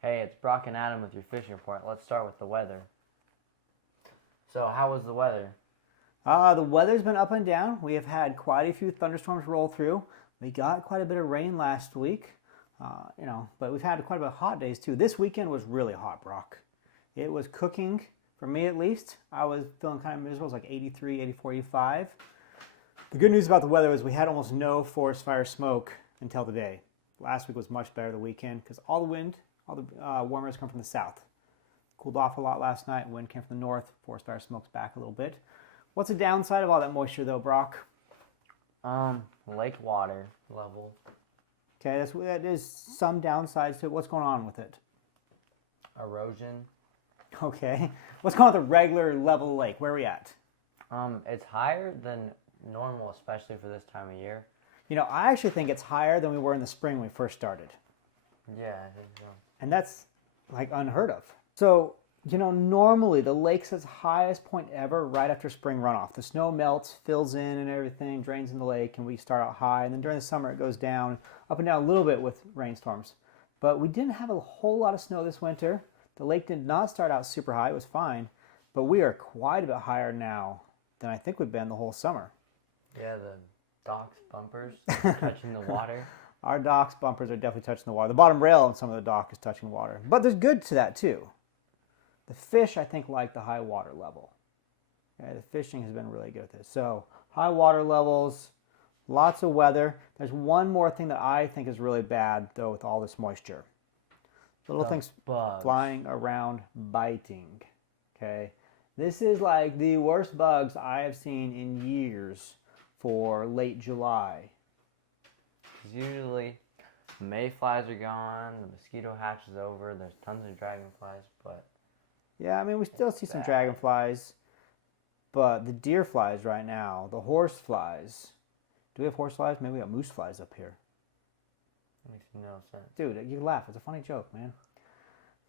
Hey, it's Brock and Adam with your fishing report. Let's start with the weather. So, how was the weather? The weather's been up and down. We have had quite a few thunderstorms roll through. We got quite a bit of rain last week, but we've had quite a bit of hot days too. This weekend was really hot, Brock. It was cooking, for me at least. I was feeling kind of miserable. It was like 83, 84, 85. The good news about the weather is we had almost no forest fire smoke until today. Last week was much better the weekend because all the wind, all the warmers come from the south. Cooled off a lot last night. Wind came from the north. Forest fire smoke's back a little bit. What's the downside of all that moisture, though, Brock? Lake water level. Okay, that is some downsides to it. What's going on with it? Erosion. Okay. What's going on with the regular level lake? Where are we at? It's higher than normal, especially for this time of year. I actually think it's higher than we were in the spring when we first started. Yeah, I think so. And that's like unheard of. So, normally the lake's its highest point ever right after spring runoff. The snow melts, fills in and everything, drains in the lake, and we start out high. And then during the summer it goes down, up and down a little bit with rainstorms. But we didn't have a whole lot of snow this winter. The lake did not start out super high. It was fine. But we are quite a bit higher now than I think we've been the whole summer. Yeah, the dock's bumpers touching the water. Our dock's bumpers are definitely touching the water. The bottom rail on some of the dock is touching water. But there's good to that too. The fish, I think, like the high water level. Okay, the fishing has been really good at this. So high water levels, lots of weather. There's one more thing that I think is really bad, though, with all this moisture. Little things bugs flying around biting. Okay, this is like the worst bugs I have seen in years for late July. Usually, mayflies are gone, the mosquito hatch is over, there's tons of dragonflies, but... Yeah, I mean, we still see some dragonflies, but the deer flies right now, the horse flies. Do we have horse flies? Maybe we have moose flies up here. Makes no sense. Dude, you laugh. It's a funny joke, man.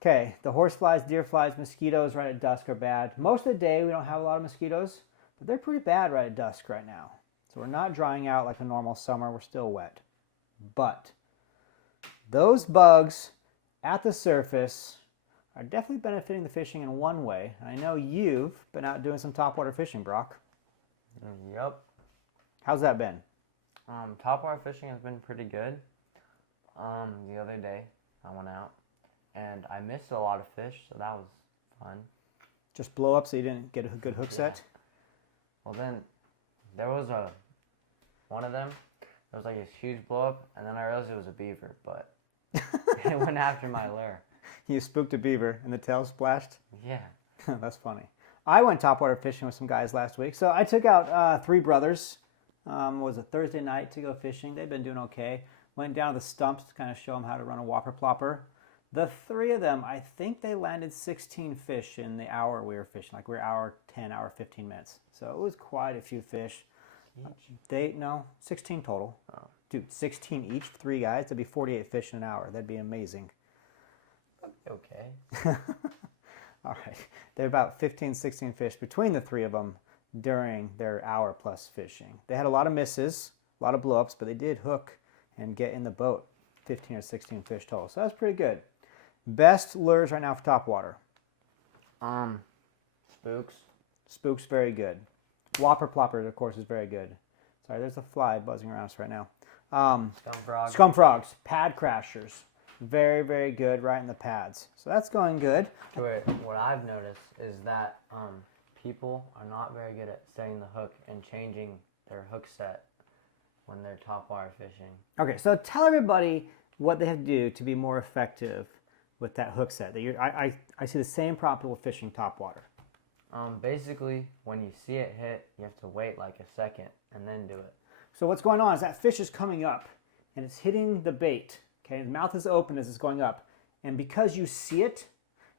Okay, the horse flies, deer flies, mosquitoes right at dusk are bad. Most of the day we don't have a lot of mosquitoes, but they're pretty bad right at dusk right now. So we're not drying out like a normal summer. We're still wet. But those bugs at the surface are definitely benefiting the fishing in one way. I know you've been out doing some topwater fishing, Brock. Yep. How's that been? Topwater fishing has been pretty good. The other day I went out and I missed a lot of fish, so that was fun. Just blow up so you didn't get a good hook set? Well, then there was one of them. There was like this huge blow up, and then I realized it was a beaver, but it went after my lure. You spooked a beaver and the tail splashed? Yeah. That's funny. I went topwater fishing with some guys last week. So I took out three brothers. It was a Thursday night to go fishing. They've been doing okay. Went down to the stumps to kind of show them how to run a whopper plopper. The three of them, I think they landed 16 fish in the hour we were fishing. Like we were hour 10, hour 15 minutes. So it was quite a few fish. 16 total. Oh. Dude, 16 each, three guys. That'd be 48 fish in an hour. That'd be amazing. Okay. All right. There are about 15, 16 fish between the three of them during their hour plus fishing. They had a lot of misses, a lot of blow-ups, but they did hook and get in the boat 15 or 16 fish total. So that's pretty good. Best lures right now for topwater? Spooks. Spooks, very good. Whopper plopper, of course, is very good. Sorry, there's a fly buzzing around us right now. Scum frogs, pad crashers. Very, very good right in the pads. So that's going good. What I've noticed is that people are not very good at setting the hook and changing their hook set when they're topwater fishing. Okay, so tell everybody what they have to do to be more effective with that hook set. I see the same problem with fishing topwater. Basically, when you see it hit, you have to wait like a second and then do it. So what's going on is that fish is coming up and it's hitting the bait. Okay, the mouth is open as it's going up. And because you see it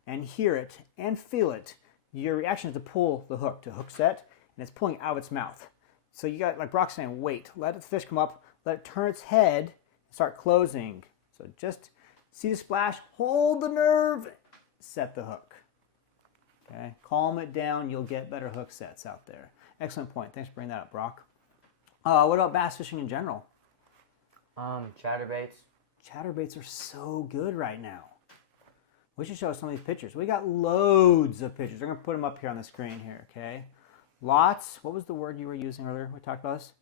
and hear it and feel it, your reaction is to pull the hook to hook set, and it's pulling out of its mouth. So you got, like Brock's saying, wait. Let the fish come up, let it turn its head, and start closing. So just see the splash, hold the nerve, set the hook. Okay, calm it down, you'll get better hook sets out there. Excellent point. Thanks for bringing that up, Brock. What about bass fishing in general? Chatterbaits. Chatterbaits are so good right now. We should show some of these pictures. We got loads of pictures. We're going to put them up here on the screen here, okay? Lots. What was the word you were using earlier? We talked about this?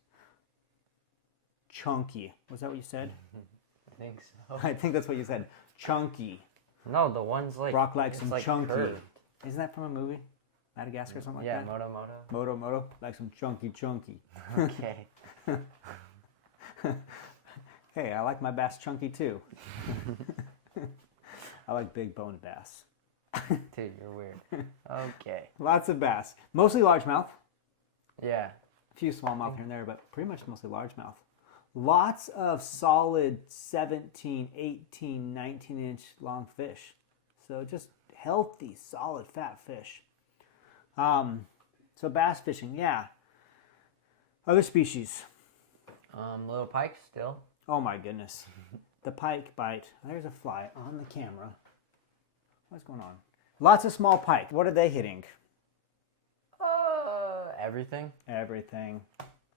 Chunky. Was that what you said? I think so. I think that's what you said. Chunky. No, the one's like... Brock likes some like chunky. curved. Isn't that from a movie? Madagascar or something like Yeah, that? Moto Moto. Moto Moto. Like some chunky. Okay. Hey, I like my bass chunky too. I like big boned bass. Dude, you're weird. Okay. Lots of bass. Mostly largemouth. Yeah. A few smallmouth here and there, but pretty much mostly largemouth. Lots of solid 17, 18, 19-inch long fish. So just healthy, solid, fat fish. So bass fishing, yeah. Other species. Little pike still. Oh my goodness. The pike bite. There's a fly on the camera. What's going on? Lots of small pike. What are they hitting? Everything. Everything.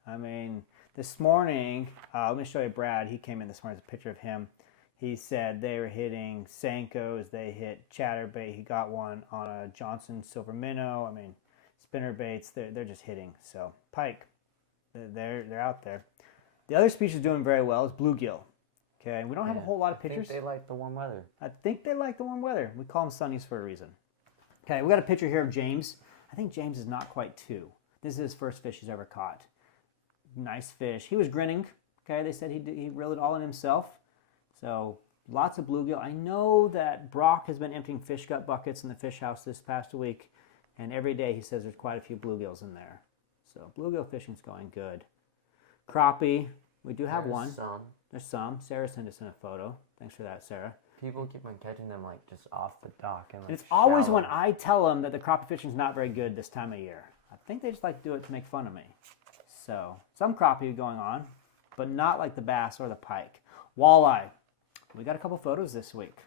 I mean, this morning, let me show you Brad. He came in this morning. There's a picture of him. He said they were hitting Senkos. They hit chatterbait. He got one on a Johnson silver minnow. I mean, spinner baits. They're just hitting. So pike, they're out there. The other species doing very well is bluegill. Okay, and we don't have a whole lot of pictures. I think they like the warm weather. I think they like the warm weather. We call them sunnies for a reason. Okay, we got a picture here of James. I think James is not quite 2. This is his first fish he's ever caught. Nice fish. He was grinning. Okay, they said he reeled it all in himself. So lots of bluegill. I know that Brock has been emptying fish gut buckets in the fish house this past week, and every day he says there's quite a few bluegills in there. So bluegill fishing's going good. Crappie, we do have one. Some. There's some. Sarah sent us in a photo. Thanks for that, Sarah. People keep on catching them like just off the dock. And, like, And it's always shallow. when I tell them that the crappie fishing's not very good this time of year. I think they just like to do it to make fun of me. So some crappie going on, but not like the bass or the pike. Walleye. We got a couple photos this week.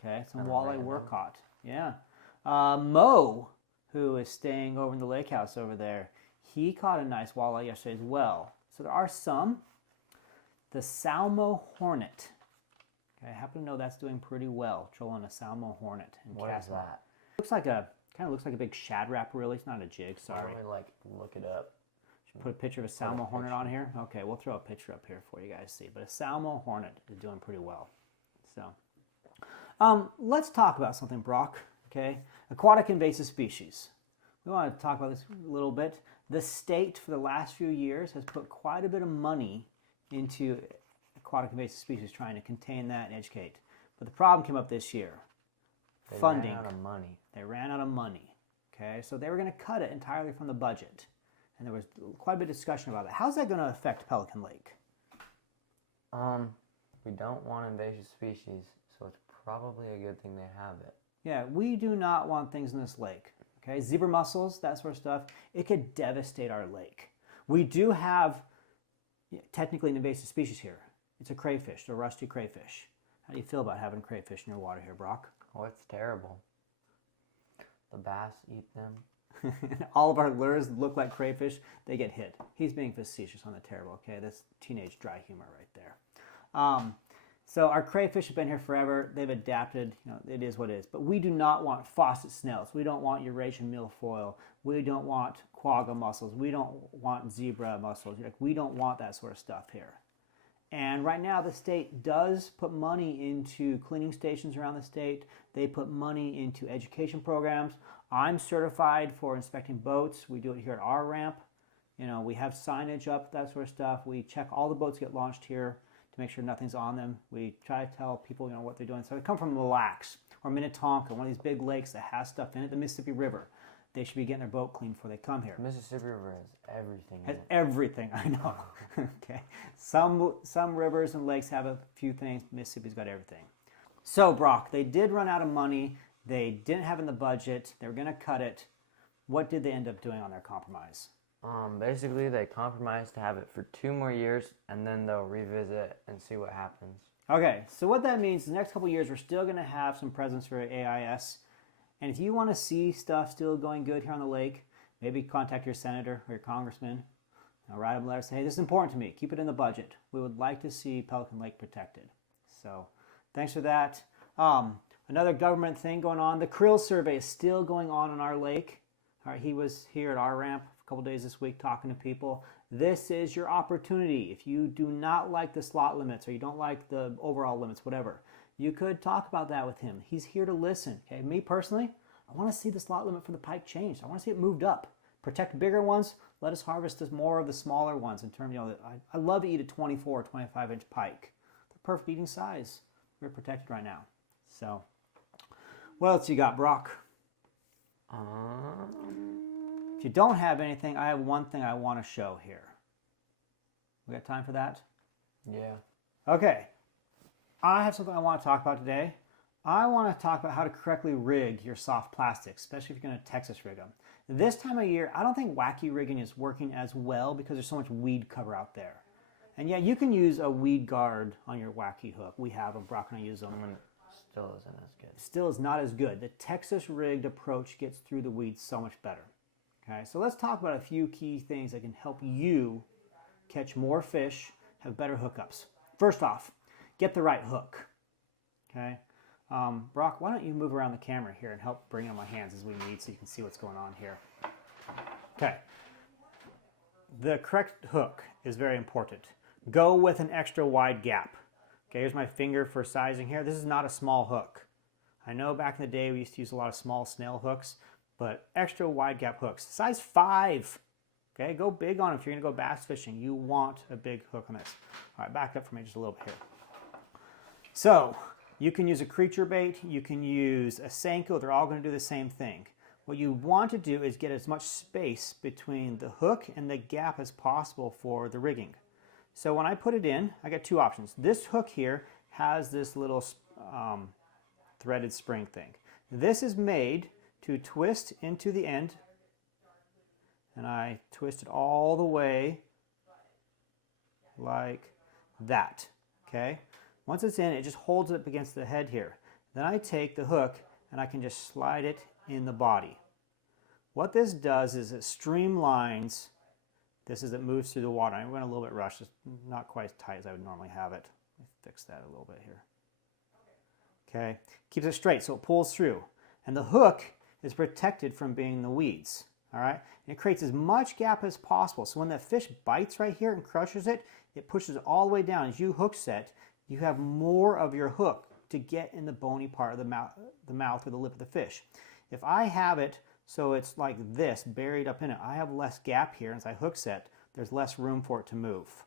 Okay, some walleye were caught. Yeah. Mo, who is staying over in the lake house over there, he caught a nice walleye yesterday as well. So there are some. The Salmo Hornet. Okay, I happen to know that's doing pretty well. Trolling a Salmo Hornet. What is that? Looks like kind of looks like a big shad wrap, really. It's not a jig, sorry. Let me like look it up. Should put a picture of a Salmo Hornet on here? Okay, we'll throw a picture up here for you guys to see. But a Salmo Hornet is doing pretty well. So, let's talk about something, Brock. Okay, aquatic invasive species. We want to talk about this a little bit. The state for the last few years has put quite a bit of money into aquatic invasive species, trying to contain that and educate. But the problem came up this year. Funding. Ran out of money. They ran out of money. Okay, so they were going to cut it entirely from the budget. And there was quite a bit of discussion about it. How's that going to affect Pelican Lake? We don't want invasive species, so it's probably a good thing they have it. Yeah, we do not want things in this lake. Okay, zebra mussels, that sort of stuff, it could devastate our lake. We do have technically an invasive species here. It's a crayfish, a rusty crayfish. How do you feel about having crayfish in your water here, Brock? Oh, it's terrible. The bass eat them. All of our lures look like crayfish. They get hit. He's being facetious on the terrible, okay? That's teenage dry humor right there. So our crayfish have been here forever. They've adapted. You know, it is what it is. But we do not want faucet snails. We don't want Eurasian milfoil. We don't want quagga mussels. We don't want zebra mussels. Like, we don't want that sort of stuff here. And right now the state does put money into cleaning stations around the state. They put money into education programs. I'm certified for inspecting boats. We do it here at our ramp. You know, we have signage up, that sort of stuff. We check all the boats get launched here to make sure nothing's on them. We try to tell people, you know, what they're doing. So they come from Mille Lacs or Minnetonka, one of these big lakes that has stuff in it, the Mississippi River. They should be getting their boat cleaned before they come here. Mississippi River has everything in Has it. everything, I know. Okay, some rivers and lakes have a few things. Mississippi's got everything. So Brock, they did run out of money. They didn't have it in the budget. They were going to cut it. What did they end up doing on their compromise? Basically, they compromised to have it for 2 more years, and then they'll revisit and see what happens. Okay, so what that means, the next couple of years, we're still going to have some presence for AIS. And if you want to see stuff still going good here on the lake, maybe contact your senator or your congressman. Write them a letter, say, hey, this is important to me. Keep it in the budget. We would like to see Pelican Lake protected. So thanks for that. Another government thing going on. The krill survey is still going on our lake. All right, he was here at our ramp a couple days this week talking to people. This is your opportunity. If you do not like the slot limits or you don't like the overall limits, whatever, you could talk about that with him. He's here to listen. Okay, me personally, I want to see the slot limit for the pike changed. I want to see it moved up. Protect bigger ones. Let us harvest more of the smaller ones. In terms, I love to eat a 24 or 25 inch pike. They're perfect eating size. We're protected right now. So, what else you got, Brock? If you don't have anything, I have one thing I want to show here. We got time for that? Yeah. Okay. I have something I want to talk about today. I want to talk about how to correctly rig your soft plastics, especially if you're going to Texas rig them. This time of year, I don't think wacky rigging is working as well because there's so much weed cover out there. And yeah, you can use a weed guard on your wacky hook. We have them. Brock and I use them. Still isn't as good. Still is not as good. The Texas rigged approach gets through the weeds so much better. Okay, so let's talk about a few key things that can help you catch more fish, have better hookups. First off, get the right hook. Okay, Brock, why don't you move around the camera here and help bring on my hands as we need so you can see what's going on here. Okay, the correct hook is very important. Go with an extra wide gap. Okay, here's my finger for sizing here. This is not a small hook. I know back in the day we used to use a lot of small snail hooks, but extra wide gap hooks. Size 5. Okay, go big on them. If you're gonna go bass fishing, you want a big hook on this. All right, back up for me just a little bit here. So, you can use a creature bait, you can use a Senko, they're all gonna do the same thing. What you want to do is get as much space between the hook and the gap as possible for the rigging. So when I put it in, I got two options. This hook here has this little threaded spring thing. This is made to twist into the end, and I twist it all the way like that, okay? Once it's in, it just holds it up against the head here. Then I take the hook and I can just slide it in the body. What this does is it streamlines this as it moves through the water. I went a little bit rushed, it's not quite as tight as I would normally have it. Let me fix that a little bit here. Okay, keeps it straight so it pulls through. And the hook is protected from being in the weeds, all right? And it creates as much gap as possible. So when that fish bites right here and crushes it, it pushes it all the way down. As you hook set, you have more of your hook to get in the bony part of the mouth or the lip of the fish. If I have it so it's like this, buried up in it, I have less gap here. As I hook set, there's less room for it to move.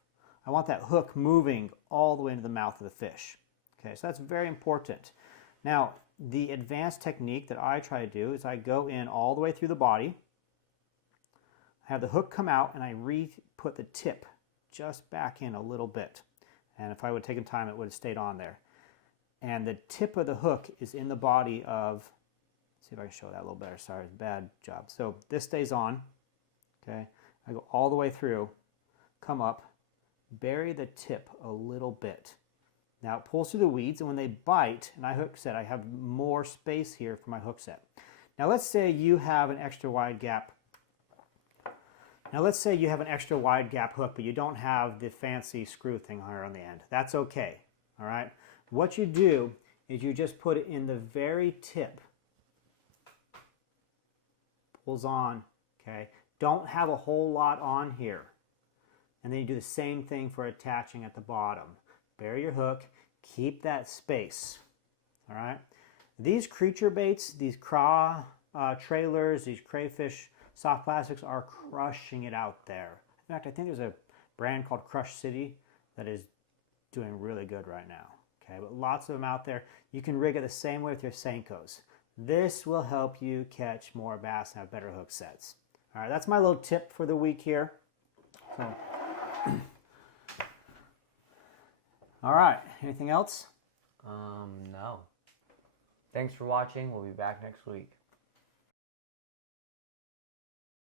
I want that hook moving all the way into the mouth of the fish. Okay, so that's very important. Now, the advanced technique that I try to do is I go in all the way through the body, I have the hook come out, and I put the tip just back in a little bit. And if I would have taken time, it would have stayed on there. And the tip of the hook is in the body of, let's see if I can show that a little better. Sorry, bad job. So this stays on, okay? I go all the way through, come up, bury the tip a little bit. Now it pulls through the weeds, and when they bite, and I hook set, I have more space here for my hook set. Now let's say you have an extra wide gap. Now let's say you have an extra wide gap hook, but you don't have the fancy screw thing here on the end. That's okay, all right? What you do is you just put it in the very tip. Pulls on, okay? Don't have a whole lot on here. And then you do the same thing for attaching at the bottom. Bury your hook, keep that space, all right? These creature baits, these craw trailers, these crayfish soft plastics are crushing it out there. In fact, I think there's a brand called Crush City that is doing really good right now. Okay, but lots of them out there. You can rig it the same way with your Senkos. This will help you catch more bass and have better hook sets. All right, that's my little tip for the week here. So, all right, anything else? No. Thanks for watching. We'll be back next week.